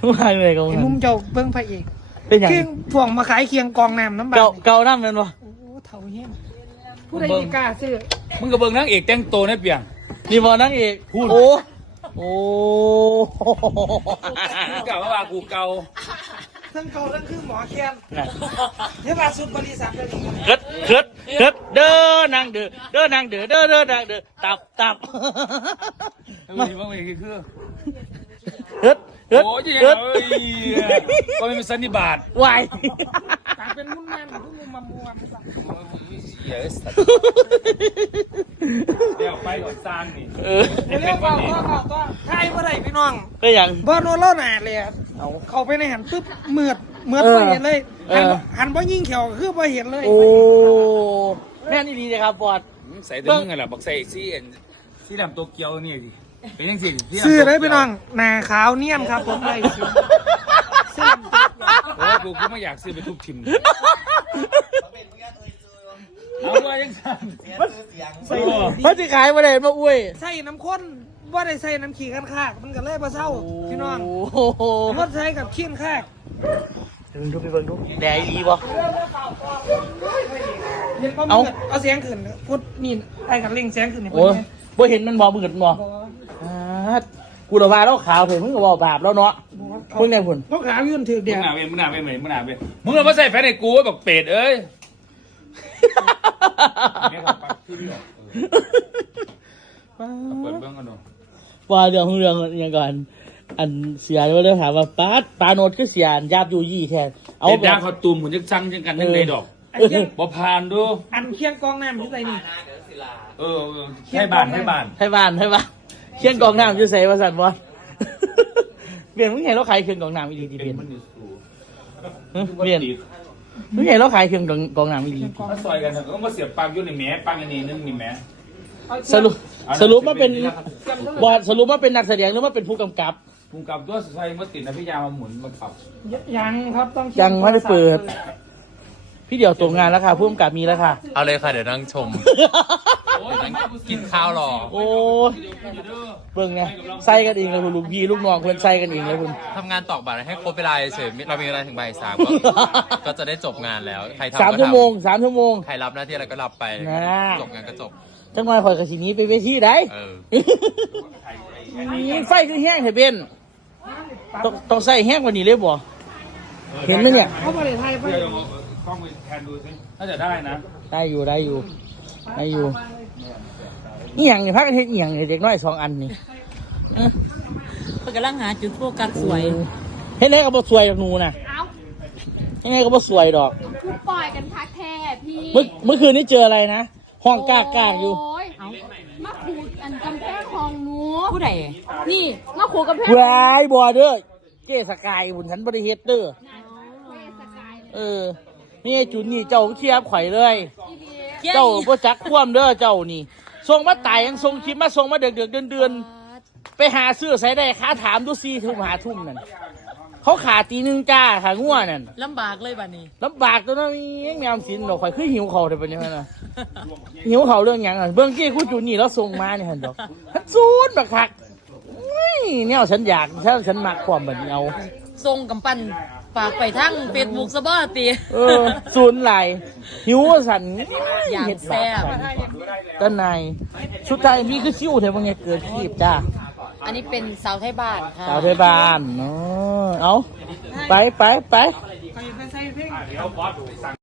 มาเลยก็ไอ้มุมเจ้าเบิ้งพระเอกเป็นอย่างเคียงพวงมาขายเคียงกองน้ำน้ำบาเก่าน้ำเป็นวะโอ้เท่าเฮี้ยผู้ใดมีกล้าซื้อมึงกับเบิ่งนางเอกแต่งโตในเปียงนี่บอนั่งเอกพูดโอ้โอ้มึงกล่าวว่ากูเก่าทั้งเก่าทั้งคือหมอแคนเดี๋ยวมาสุดบริษัทเลยเคิดเด้อนางเด้อนางเด้อนางเด้อตับมึงว่ามึงคือเคิดโอ้ยยังไงก็ไม่มีสันนิบาตวายกลายเป็นมุ่นแม่นผู้มุมมามัวเยอะสัตว์เดี๋ยวไปก่อนสร้างนี่เรื่องเบาก็ใช่เมื่อไรพี่น้องก็อย่างบอลโนโล่หนาเลยอะเข้าไปในหันปุ๊บเมือดบ่เห็นเลยหันบ่ยิ่งเขียวคือบ่เห็นเลยโอ้แม่นี่ดีเลยครับบอดใส่แต่มึงไงล่ะบอกใส่สีดำตัวเกียวนี่ดิเป็นยังสิซื้อได้พี่น้องหนาขาวเนียนครับผมเลยซื้อโอ้กูไม่อยากซื้อไปทุบทิมเอาไว้ยังสั่นมันจะขายมาเลยมาอุ้ยใส่น้ำข้นว่าได้ใส่น้ำขี้กันคากมันก็เลยมาเศร้าพี่น้องโอ้โหมันใส่กับขี้นคากเบิ่งดูแดงดีบ่เห็นป่ะมึงเอาเสียงขึ้นพุทธนี่ไอ้กับเล่งเสียงขึ้นนี่โอ้ยบ่เห็นมันบ่มืดบ่กูระบายแล้วขาวเห็นมึงก็บอกบาปแล้วเนาะมึงไงพุ่นเขาขาวยื่นถือมึเดียวงหนาเว้ยมึงหนาเว้ยมึงหนาเว้ยมึงเอามาใส่แฟนไอ้กูแบบเป็ดเอ้ยเปิดเบื้องกันดูว่าเรื่องอย่างก่อนอันเสียว่าเรื่องถามว่าปาโนดคือเสียยาบอยู่ยี่แทนเอาเด็ดแบยาบเขาตูมผมจะสั่งจังกันทั้งในดอกบ่ผ่านดูอันเคียงกองน้ำที่ใส่นี่ให้บ้านให้บ้านเคียงกองน้ำอยู่ใส่ว่าสั่นบ่เปลี่ยนมึงเห็นเราขายเครื่องกองน้ำอีดีเปลี่ยนเปลี่ยนมึงเห็นเราขายเครื่องกองน้ำอีดีมาซอยกันเถอะก็มาเสียบปังอยู่ในแหมปังอันนี้นึงนี่แหมสรุปมาเป็นบอดสรุปมาเป็นนักแสดงหรือว่าเป็นผู้กำกับภูมิกับตัวใส่มาติดนะพี่ยามาหมุนมาขับยังครับต้องยังไม่ได้เปิด พี่เดี่ยวตกงานแล้วค่ะผู้กำกับมีแล้วค่ะเอาเลยค่ะ เดี๋ยวนั่งชม กินข้าวรอโอ้เบิ่งไงใส่กันเองเลยคุณลูกพี่ลูกน้องเพื่อนใส่กันเองเลยคุณทำงานตอกบัตรให้ครบเวลาเฉยเรามีเวลาถึงบ่าย3ก็จะได้จบงานแล้ว ใครทำ 3 ก็ชั่วโมงทำ 3 ชั่วโมงใครรับหน้าที่อะไรก็รับไปน่าจบงานก็จบจังหวะข่อยกับสีนี้ไปเวทีได้เออนี่ไฟคือแห้งเถอะเบนต้องใส่แห้งกว่านี้เลยบ่เห็นไหมเนี่ยเขาบริไทยไปเดี๋ยวกล้องไปแทนดูสิถ้าจะได้นะได้อยู่เอียงนี่พักกันเฮ็ดเอียงนี่เด็กน้อย2 อันนี่เพิ่นกำลังหาจุดโฟกัสสวยเฮ็ดไงก็บ่สวยดอกหนูน่ะเอ้าเฮ็ดไงก็บ่สวยดอกคือปล่อยกันพักแท้พี่เมื่อคืนนี้เจออะไรนะห้องกากอยู่โอ้ยเอามาขูดอันกำแพงของหนูผู้ใดนี่มาขูดกำแพงวายบ่เด้อเจ๊สกายบุญฉันบ่ได้เฮ็ดเด้อนี่จุนนี่เจ้าเทียบข่อยเลย เจ้าบ่จักความเด้อเจ้านี่ส่งมาตายยังส่งคลิปมาส่งมาเดือกเดือนไปหาซื้อใส่ได้ค่าถามดู4 ทุ่ม5 ทุ่มนั่นเขาขาตี 1จ้าขางัวนั่นลำบากเลยบัดนี้ลำบากตัวนั้นยังแมวสินดอกข่อยคือหิวเขาวเด้อปะเนี่ยนะหิวเขาวเรื่องหยังอ่ะเบิ่งกี้คู่จุนนี่แล้วส่งมานี่หั่นดอกมันซูนบักคักเนี่ยฉันอยากฉันมักความแบบนี้เอาทรงกำปั้นฝากไปทั้งเฟซบุ๊กซะบ่ติศูนย์ไหลหิวสันอย่างแซ่บด้านในชุดไทยมีคือซิ่วเทว่าไงเกิดขีบจ้าอันนี้เป็นสาวไทยบ้านค่ะสาวไทยบ้านเนาะเอาไปไปใส่เพลง